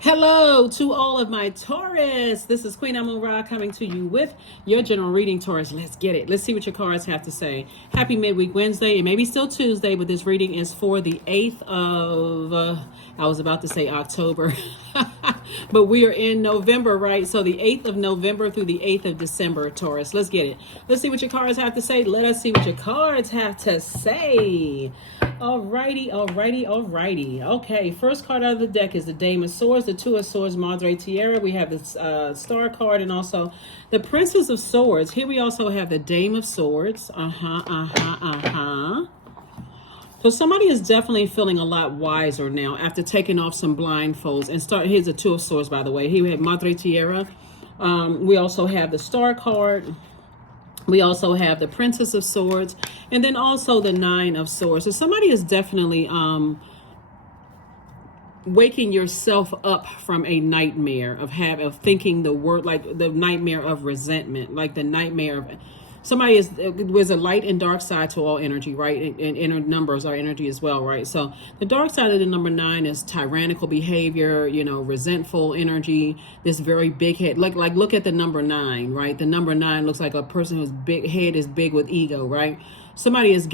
Hello to all of my Taurus. This is Queen Amun Ra coming to you with your general reading, Taurus. Let's get it. Let's see what your cards have to say. Happy midweek Wednesday. It may be still Tuesday, but this reading is for the 8th of, I was about to say October, but we are in November, right? So the 8th of November through the 8th of December, Taurus. Let's get it. Let's see what your cards have to say. Let us see what your cards have to say. Alrighty. Okay, first card out of the deck is the Dame of Swords, the Two of Swords, Madre Tierra. We have the Star card and also the Princess of Swords. Here we also have the Dame of Swords. So somebody is definitely feeling a lot wiser now after taking off some blindfolds and start. Here's the Two of Swords, by the way. Here we have Madre Tierra. We also have the Star card. We also have the Princess of Swords, and then also the Nine of Swords. So somebody is definitely waking yourself up from a nightmare of thinking the word, like the nightmare of resentment, like the nightmare of somebody is. There's a light and dark side to all energy, right? And inner numbers are energy as well, right? So the dark side of the number 9 is tyrannical behavior, resentful energy, this very big head. Look at the number 9, right? The number 9 looks like a person whose big head is big with ego, right? Somebody is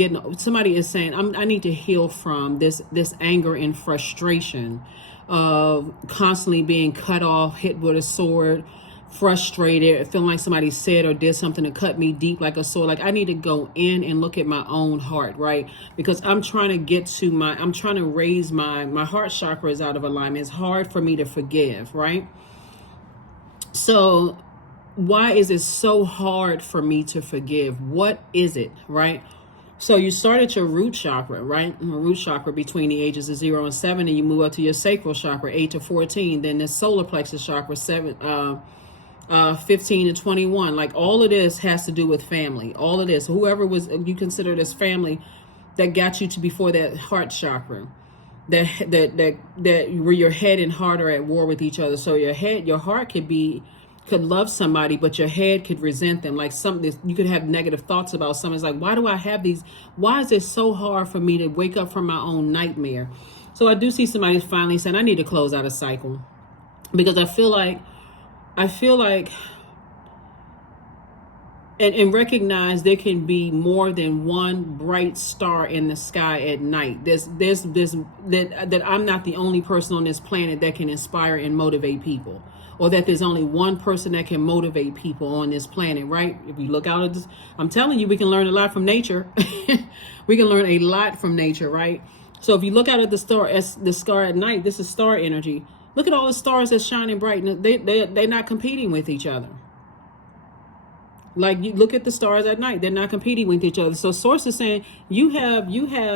saying, I need to heal from this anger and frustration of constantly being cut off, hit with a sword, frustrated, feeling like somebody said or did something to cut me deep like a sword. Like I need to go in and look at my own heart, right? Because I'm trying to raise my heart chakra is out of alignment. It's hard for me to forgive, right? So why is it so hard for me to forgive? What is it, right? So you start at your root chakra, right? Root chakra between the ages of 0 and 7, and you move up to your sacral chakra, 8 to 14. Then the solar plexus chakra, 15 to 21. Like all of this has to do with family. All of this, whoever was you consider this family that got you to before that heart chakra, that where your head and heart are at war with each other. So your heart could love somebody, but your head could resent them. Like something, you could have negative thoughts about someone. It's like, why do I have these? Why is it so hard for me to wake up from my own nightmare? So I do see somebody finally saying, I need to close out a cycle, because I feel like and recognize there can be more than one bright star in the sky at night. That I'm not the only person on this planet that can inspire and motivate people, or that there's only one person that can motivate people on this planet, right? If you look out at this, I'm telling you, we can learn a lot from nature. We can learn a lot from nature, right? So if you look out at the star at night, this is star energy. Look at all the stars that's shining bright. They're not competing with each other. Like you look at the stars at night, they're not competing with each other. So source is saying you have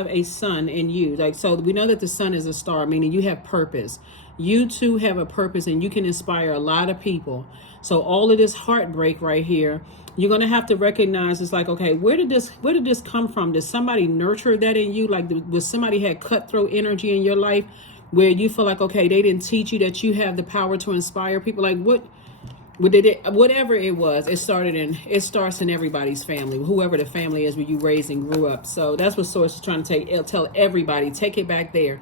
a sun in you. Like, so we know that the sun is a star, meaning you have purpose. You too have a purpose, and you can inspire a lot of people. So all of this heartbreak right here, you're going to have to recognize, it's like, okay, where did this come from? Did somebody nurture that in you? Like, was somebody had cutthroat energy in your life where you feel like, okay, they didn't teach you that you have the power to inspire people? Like whatever it was, it starts in everybody's family, whoever the family is where you raised and grew up. So that's what Source is trying to tell everybody. Take it back there.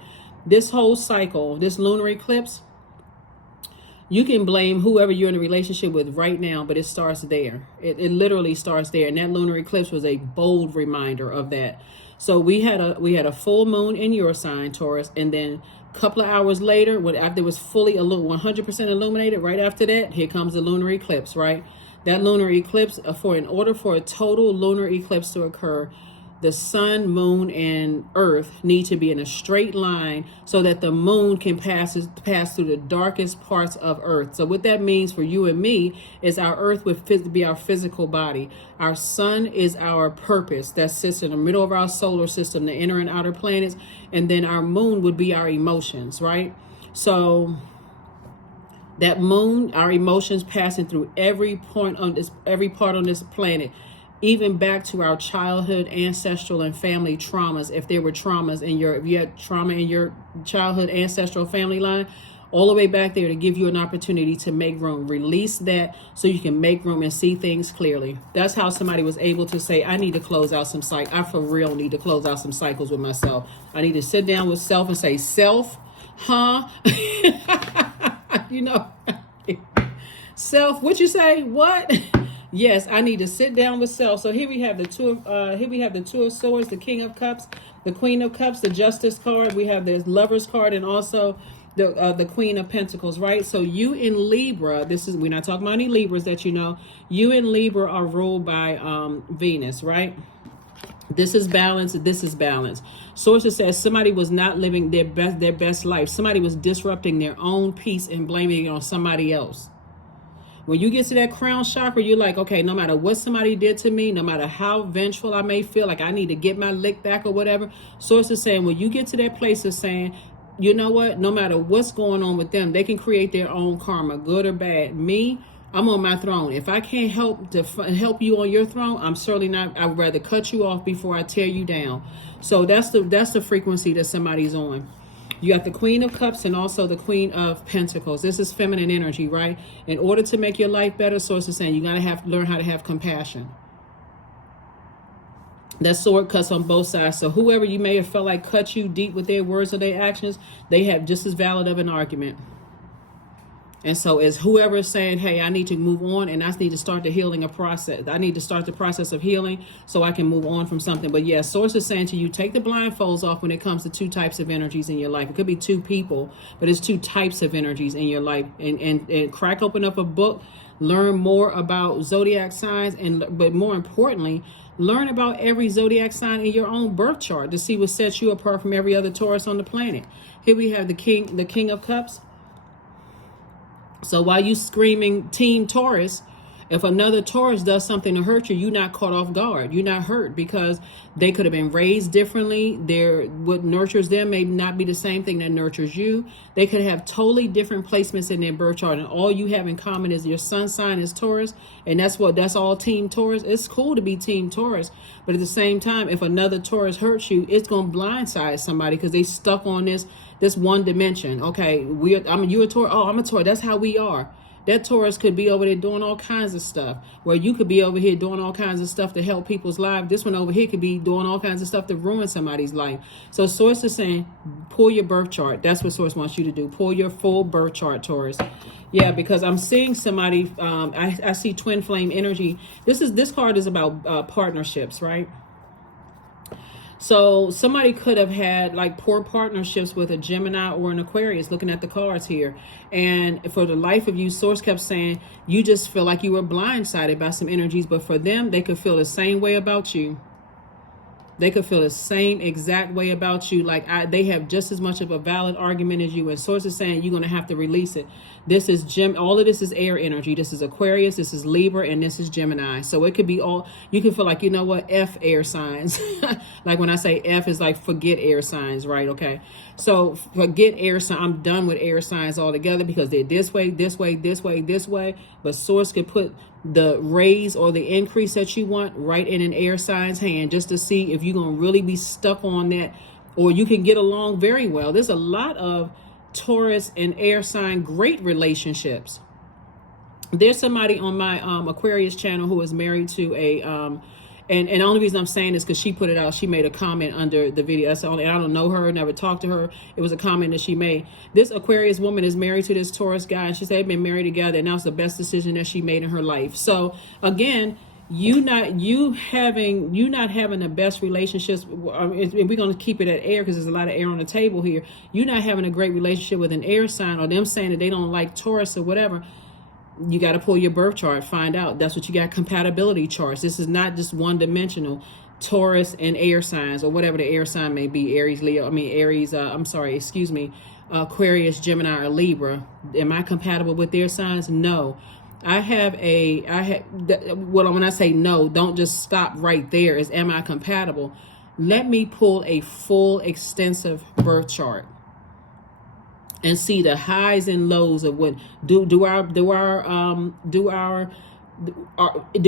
This whole cycle, this lunar eclipse, you can blame whoever you're in a relationship with right now, but it starts there. It literally starts there. And that lunar eclipse was a bold reminder of that. So we had a full moon in your sign, Taurus, and then a couple of hours later, after it was fully 100% illuminated, right after that, here comes the lunar eclipse, right? That lunar eclipse, in order for a total lunar eclipse to occur, the sun, moon, and earth need to be in a straight line so that the moon can pass through the darkest parts of earth. So what that means for you and me is our earth would be our physical body. Our sun is our purpose that sits in the middle of our solar system, the inner and outer planets. And then our moon would be our emotions, right? So that moon, our emotions passing through every part on this planet, even back to our childhood, ancestral, and family traumas. If there were traumas if you had trauma in your childhood, ancestral, family line, all the way back there to give you an opportunity to make room. Release that so you can make room and see things clearly. That's how somebody was able to say, I need to close out some cycles. I for real need to close out some cycles with myself. I need to sit down with self and say, self, huh? Self, what you say? What? Yes, I need to sit down with self. So here we have the two of the Two of Swords, the King of Cups, the Queen of Cups, the Justice card. We have the Lovers card, and also the Queen of Pentacles, right? So you in Libra, we're not talking about any Libras that you know. You in Libra are ruled by Venus, right? This is balance. This is balance. Sources says somebody was not living their best life. Somebody was disrupting their own peace and blaming it on somebody else. When you get to that crown chakra, you're like, okay, no matter what somebody did to me, no matter how vengeful I may feel, like I need to get my lick back or whatever. Sources saying when you get to that place of saying, you know what, no matter what's going on with them, they can create their own karma, good or bad. Me, I'm on my throne. If I can't help you on your throne, I'm certainly not. I'd rather cut you off before I tear you down. So that's the frequency that somebody's on. You got the Queen of Cups and also the Queen of Pentacles. This is feminine energy, right? In order to make your life better, sources saying you gotta learn how to have compassion. That sword cuts on both sides. So whoever you may have felt like cut you deep with their words or their actions, they have just as valid of an argument. And so as whoever is saying, hey, I need to move on and I need to start the healing process. I need to start the process of healing so I can move on from something. But yeah, source is saying to you, take the blindfolds off when it comes to two types of energies in your life. It could be two people, but it's two types of energies in your life. And crack open up a book, learn more about zodiac signs, but more importantly, learn about every zodiac sign in your own birth chart to see what sets you apart from every other Taurus on the planet. Here we have the King of Cups. So while you screaming Team Taurus, if another Taurus does something to hurt you, you're not caught off guard. You're not hurt because they could have been raised differently. What nurtures them may not be the same thing that nurtures you. They could have totally different placements in their birth chart, and all you have in common is your sun sign is Taurus, and that's all Team Taurus. It's cool to be Team Taurus, but at the same time, if another Taurus hurts you, it's gonna blindside somebody because they stuck on this one dimension. Okay, you a Taurus. Oh, I'm a Taurus. That's how we are. That Taurus could be over there doing all kinds of stuff, where you could be over here doing all kinds of stuff to help people's lives. This one over here could be doing all kinds of stuff to ruin somebody's life. So Source is saying, pull your birth chart. That's what Source wants you to do. Pull your full birth chart, Taurus. Yeah, because I'm seeing somebody, I see twin flame energy. This card is about partnerships, right? So somebody could have had like poor partnerships with a Gemini or an Aquarius, looking at the cards here. And for the life of you, Source kept saying, you just feel like you were blindsided by some energies. But for them, they could feel the same way about you. They could feel the same exact way about you. Like they have just as much of a valid argument as you. And Source is saying you're going to have to release it. This is all of this is air energy. This is Aquarius, this is Libra, and this is Gemini. So it could be all, you can feel like, you know what, F air signs. Like when I say F is like forget air signs, right? Okay. So forget air signs. I'm done with air signs altogether because they're this way, this way, this way, this way. But Source could put the raise or the increase that you want right in an air sign's hand just to see if you're going to really be stuck on that, or you can get along very well. There's a lot of Taurus and air sign great relationships. There's somebody on my Aquarius channel who is married to a and the only reason I'm saying this because she put it out. She made a comment under the video. That's only, I don't know her, never talked to her. It was a comment that she made. This Aquarius woman is married to this Taurus guy, and she said they've been married together, and that was the best decision that she made in her life. So again, you not having the best relationships, and we're going to keep it at air because there's a lot of air on the table here. You not having a great relationship with an air sign, or them saying that they don't like Taurus or whatever. You got to pull your birth chart, find out. That's what you got, compatibility charts. This is not just one dimensional. Taurus and air signs, or whatever the air sign may be, Aries, Leo, Aquarius, Gemini, or Libra. Am I compatible with their signs? No. When I say no, don't just stop right there. Is am I compatible? Let me pull a full extensive birth chart and see the highs and lows of what do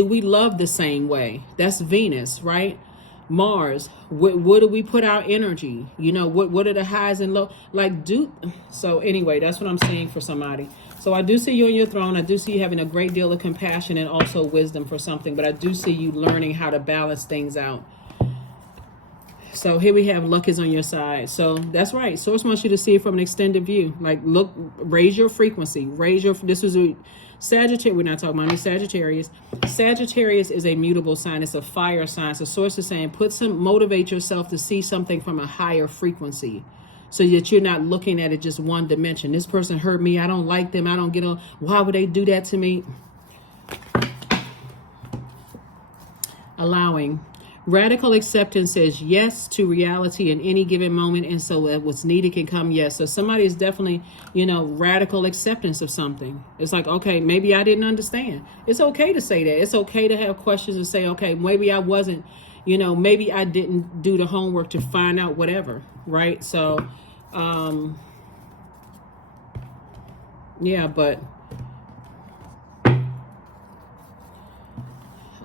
we love the same way? That's Venus, right? Mars, what do we put our energy? You know, what are the highs and lows? So anyway, that's what I'm seeing for somebody. So I do see you on your throne. I do see you having a great deal of compassion and also wisdom for something, but I do see you learning how to balance things out. So here we have luck is on your side. So that's right. Source wants you to see it from an extended view. Like, look, raise your frequency. This is a Sagittarius. We're not talking about any Sagittarius. Sagittarius is a mutable sign. It's a fire sign. So source is saying motivate yourself to see something from a higher frequency, so that you're not looking at it just one dimension. This person hurt me. I don't like them. I don't get on. Why would they do that to me? Allowing. Radical acceptance says yes to reality in any given moment, and so what's needed can come yes. So somebody is definitely, radical acceptance of something. It's like, okay, maybe I didn't understand. It's okay to say that. It's okay to have questions and say, okay, maybe I wasn't, maybe I didn't do the homework to find out whatever, right? So, yeah, but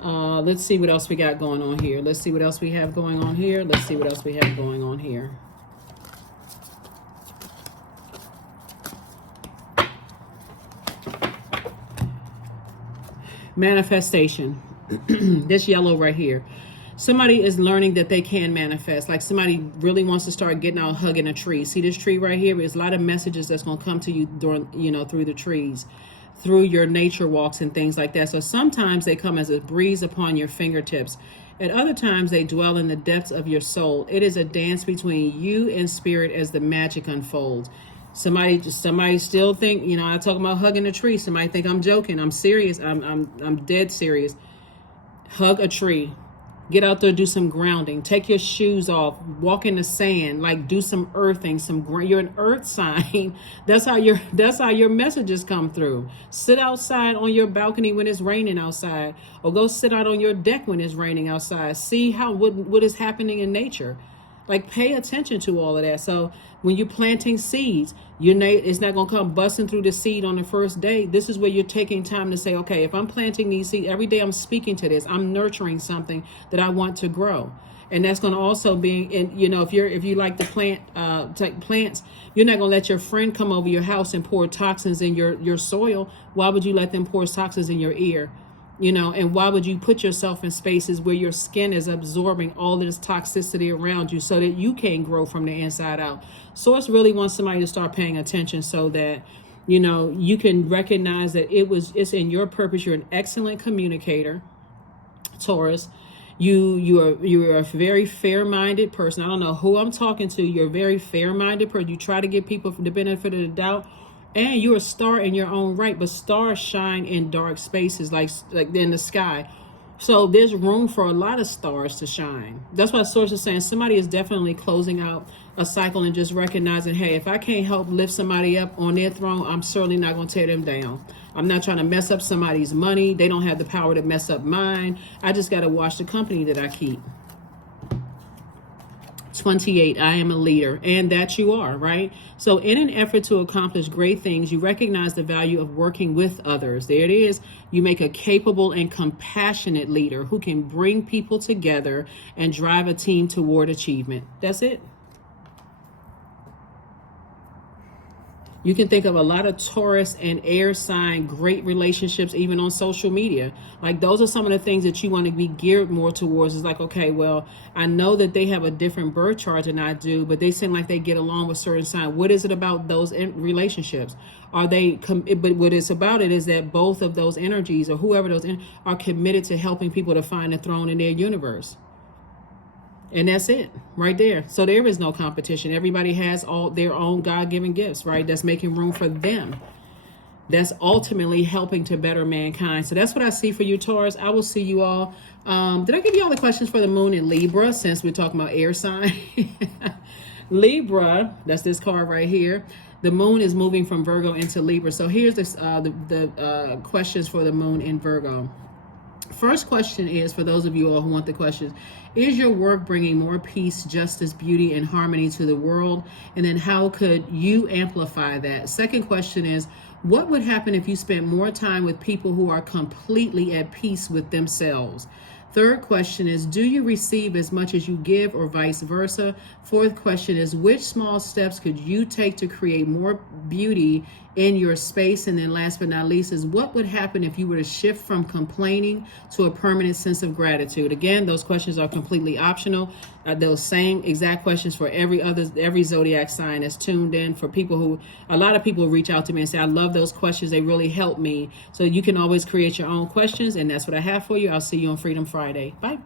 let's see what else we got going on here. Let's see what else we have going on here. Let's see what else we have going on here. Manifestation. This yellow right here. Somebody is learning that they can manifest. Like, somebody really wants to start getting out hugging a tree. See this tree right here? There's a lot of messages that's going to come to you during, through the trees, through your nature walks and things like that. So sometimes they come as a breeze upon your fingertips. At other times they dwell in the depths of your soul. It is a dance between you and spirit as the magic unfolds. Somebody still think, I talk about hugging a tree. Somebody think I'm joking. I'm serious. I'm dead serious. Hug a tree. Get out there, do some grounding. Take your shoes off. Walk in the sand. Like, do some earthing. You're an earth sign. That's how your messages come through. Sit outside on your balcony when it's raining outside, or go sit out on your deck when it's raining outside. See what is happening in nature. Like, pay attention to all of that. So when you're planting seeds, it's not going to come busting through the seed on the first day. This is where you're taking time to say, okay, if I'm planting these seeds, every day I'm speaking to this. I'm nurturing something that I want to grow. And that's going to also be, if you like to take plants, you're not going to let your friend come over your house and pour toxins in your soil. Why would you let them pour toxins in your ear? And why would you put yourself in spaces where your skin is absorbing all of this toxicity around you so that you can grow from the inside out? Source really wants somebody to start paying attention so that, you can recognize that it's in your purpose. You're an excellent communicator, Taurus. You're a very fair-minded person. I don't know who I'm talking to. You're a very fair-minded person. You try to give people the benefit of the doubt. And you're a star in your own right, but stars shine in dark spaces, like in the sky. So there's room for a lot of stars to shine. That's why Source is saying somebody is definitely closing out a cycle and just recognizing, hey, if I can't help lift somebody up on their throne, I'm certainly not going to tear them down. I'm not trying to mess up somebody's money. They don't have the power to mess up mine. I just got to watch the company that I keep. 28, I am a leader, and that you are, right? So in an effort to accomplish great things, you recognize the value of working with others. There it is. You make a capable and compassionate leader who can bring people together and drive a team toward achievement. That's it. You can think of a lot of Taurus and air sign great relationships, even on social media. Like, those are some of the things that you want to be geared more towards. It's like, okay, well, I know that they have a different birth chart than I do, but they seem like they get along with certain signs. What is it about those relationships? But what it's about it is that both of those energies, or whoever those are committed to helping people to find a throne in their universe. And that's it right there. So there is no competition. Everybody has all their own God-given gifts, right? That's making room for them. That's ultimately helping to better mankind. So that's what I see for you, Taurus. I will see you all. Did I give you all the questions for the moon in Libra, since we're talking about air sign? Libra, that's this card right here. The moon is moving from Virgo into Libra. So here's the questions for the moon in Virgo. First question is, for those of you all who want the questions, is your work bringing more peace, justice, beauty, and harmony to the world? And then how could you amplify that? Second question is, what would happen if you spent more time with people who are completely at peace with themselves? Third question is, do you receive as much as you give, or vice versa? Fourth question is, which small steps could you take to create more beauty in your space? And then last but not least is, what would happen if you were to shift from complaining to a permanent sense of gratitude? Again, those questions are completely optional. Those same exact questions for every zodiac sign that's tuned in. For people who, a lot of people reach out to me and say, I love those questions, they really help me. So you can always create your own questions, and that's what I have for you. I'll see you on Freedom Friday. Bye.